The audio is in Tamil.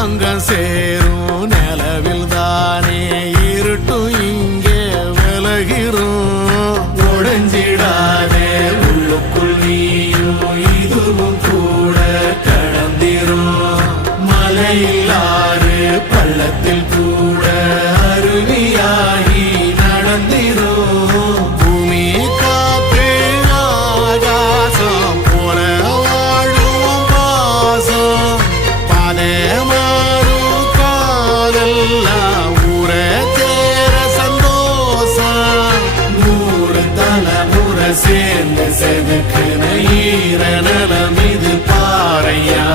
தங்கம் சேரும் நிலவில் தானே இருட்டும் இங்கே விலகிறோம். உடைஞ்சிடாதே உள்ளுக்குள் நீயும் இதுவும் கூட கடந்திரும். மலையில்லாறு பள்ளத்தில் கூட அருவியாகி நடந்திரும். பூமி காத்து ஆகாசம் போல வாழும் பாசம் பாதே மாறும் காதெல்லாம் ஊர சேர சந்தோஷம். 100 தலைமுறை சேர்ந்து செதுக்குன ஈர நலம் இது பாறையா.